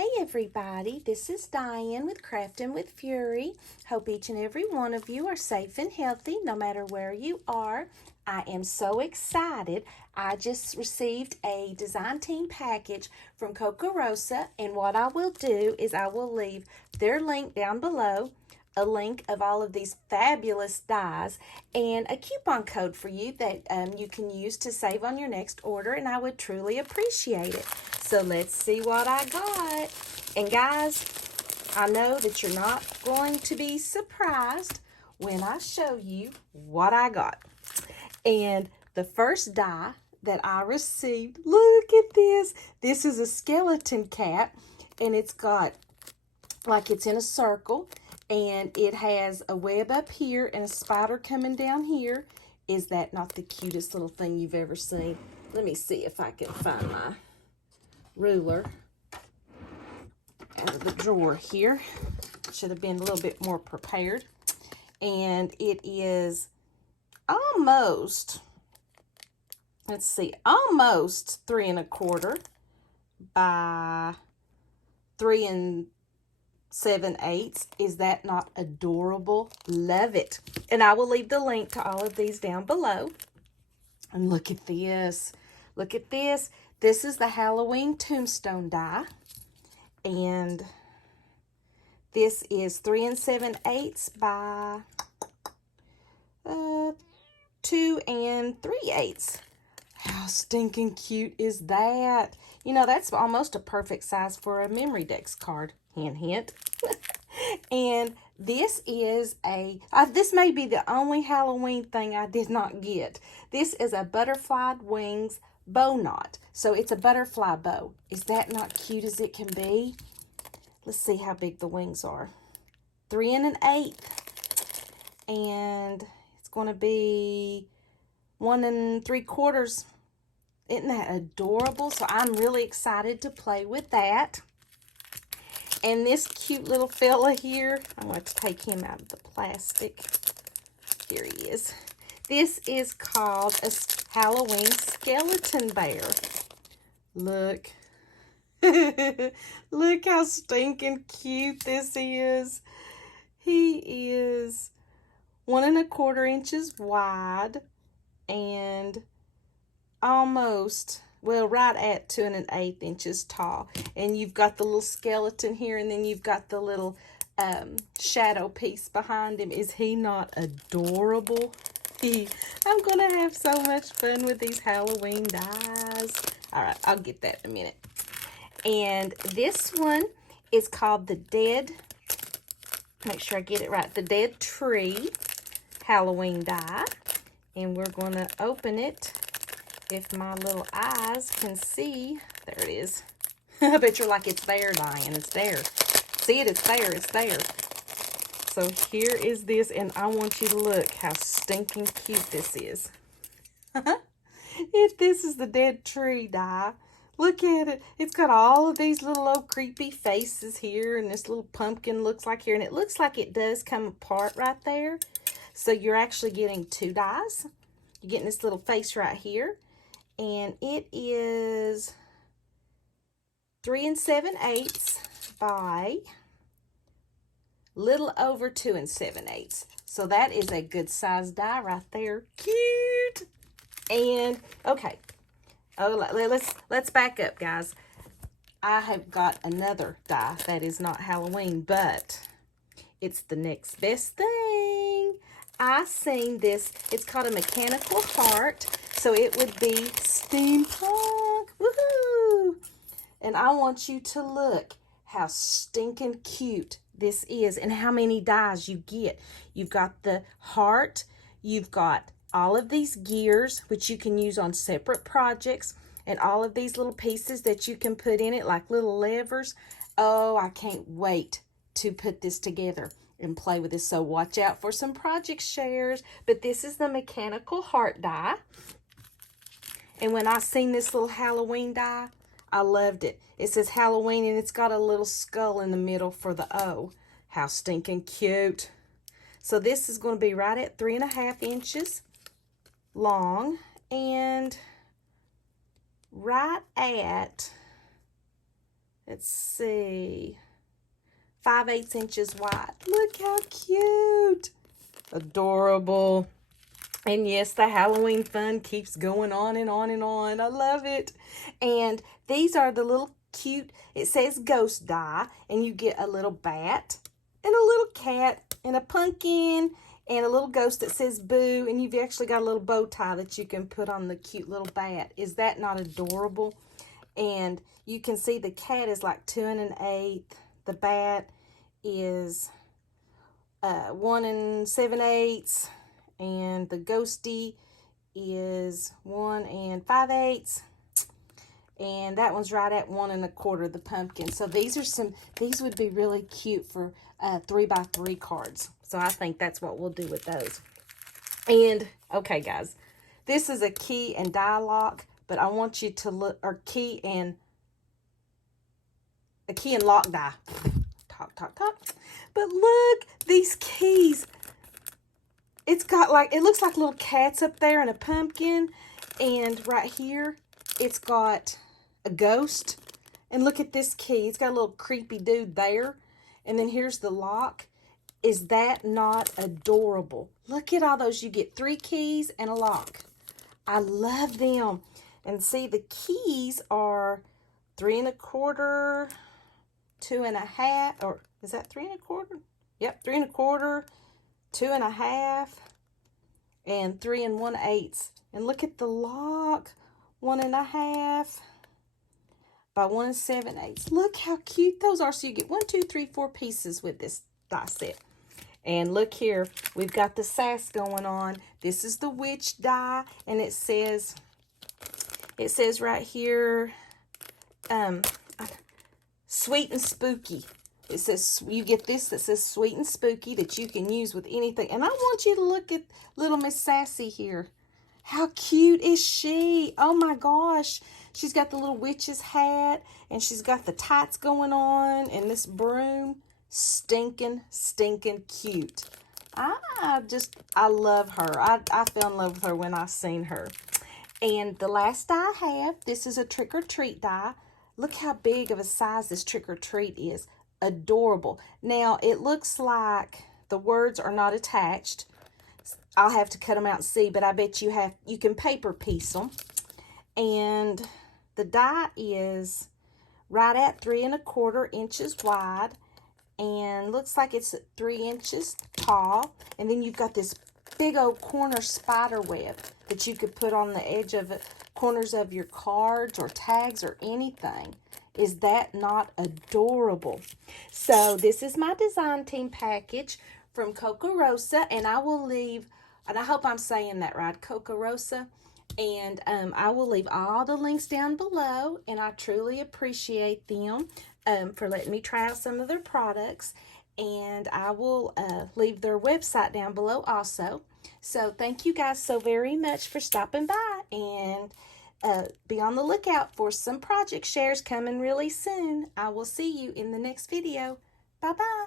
Hey everybody, this is Diane with Craftin' with Fury. Hope each and every one of you are safe and healthy no matter where you are. I am so excited. I just received a design team package from Kokorosa, and what I will do is I will leave their link down below, a link of all of these fabulous dies, and a coupon code for you that you can use to save on your next order, and I would truly appreciate it. So let's see what I got. And guys, I know that you're not going to be surprised when I show you what I got. And the first die that I received, look at this. This is a skeleton cat, and it's got, like, it's in a circle, and it has a web up here and a spider coming down here. Is that not the cutest little thing you've ever seen? Let me see if I can find my ruler out of the drawer here. Should have been a little bit more prepared. And it is almost, let's see, almost 3 1/4 by 3 7/8. Is that not adorable? Love it. And I will leave the link to all of these down below. And look at this. Look at this. This is the Halloween tombstone die. And this is 3 7/8 by 2 3/8. How stinking cute is that? You know, that's almost a perfect size for a memory dex card. Hint, hint. And this is this may be the only Halloween thing I did not get. This is a butterfly wings bow knot. So it's a butterfly bow. Is that not cute as it can be? Let's see how big the wings are. 3 1/8. And it's going to be 1 3/4. Isn't that adorable? So I'm really excited to play with that. And this cute little fella here, I'm going to take him out of the plastic. Here he is. This is called a Halloween skeleton bear. Look. Look how stinking cute this is. He is 1 1/4 inches wide and almost, well, right at 2 1/8 inches tall. And you've got the little skeleton here, and then you've got the little shadow piece behind him. Is he not adorable? I'm going to have so much fun with these Halloween dies. All right, I'll get that in a minute. And this one is called the Dead, make sure I get it right, the Dead Tree Halloween die. And we're going to open it. If my little eyes can see, there it is. I bet you're like, it's there, Diane, it's there. See it, it's there, it's there. So here is this, and I want you to look how stinking cute this is. This is the Dead Tree die. Look at it. It's got all of these little old creepy faces here, and this little pumpkin looks like here, and it looks like it does come apart right there. So you're actually getting 2 dies. You're getting this little face right here. And it is 3 7/8 by little over 2 7/8. So that is a good size die right there. Cute. And okay. Oh, let's back up, guys. I have got another die that is not Halloween, but it's the next best thing. I seen this. It's called a mechanical heart. So it would be steampunk. Woohoo! And I want you to look how stinking cute this is and how many dies you get. You've got the heart. You've got all of these gears, which you can use on separate projects, and all of these little pieces that you can put in it like little levers. Oh, I can't wait to put this together and play with this. So watch out for some project shares. But this is the mechanical heart die. And when I seen this little Halloween die, I loved it. It says Halloween, and it's got a little skull in the middle for the O. How stinking cute. So this is going to be right at 3 1/2 inches long, and right at, let's see, 5/8 inches wide. Look how cute. Adorable. And yes, the Halloween fun keeps going on and on and on. I love it. And these are the little cute, it says ghost die, and you get a little bat and a little cat and a pumpkin and a little ghost that says boo, and you've actually got a little bow tie that you can put on the cute little bat. Is that not adorable? And you can see the cat is like 2 1/8. The bat is 1 7/8, and the ghosty is 1 5/8, and that one's right at 1 1/4, the pumpkin. So these would be really cute for 3x3 cards. So I think that's what we'll do with those. And okay, guys, this is a key and die lock, but I want you to look, or a key and lock die. Talk. But look, these keys. It's got like, it looks like little cats up there and a pumpkin. And right here, it's got a ghost. And look at this key. It's got a little creepy dude there. And then here's the lock. Is that not adorable? Look at all those. You get 3 keys and a lock. I love them. And see, the keys are 3 1/4, 2 1/2, or is that 3 1/4? Yep, 3 1/4, 2 1/2, and 3 1/8. And look at the lock, 1 1/2 by 1 7/8. Look how cute those are. So you get 1, 2, 3, 4 pieces with this die set. And look here, we've got the sass going on. This is the witch die, and it says right here, sweet and spooky. It says, you get this that says sweet and spooky that you can use with anything. And I want you to look at little Miss Sassy here. How cute is she? Oh my gosh. She's got the little witch's hat, and she's got the tights going on, and this broom. Stinking cute. I love her. I fell in love with her when I seen her. And the last die I have, this is a trick or treat die. Look how big of a size this trick or treat is. Adorable. Now, it looks like the words are not attached. I'll have to cut them out and see, but I bet you can paper piece them. And the die is right at 3 1/4 inches wide, and looks like it's 3 inches tall. And then you've got this big old corner spider web that you could put on the edge of it, corners of your cards or tags or anything. Is that not adorable? So this is my design team package from Kokorosa, and I will leave, and I hope I'm saying that right, Kokorosa. And I will leave all the links down below, and I truly appreciate them for letting me try out some of their products. And I will leave their website down below also. So thank you guys so very much for stopping by, and be on the lookout for some project shares coming really soon. I will see you in the next video. Bye-bye.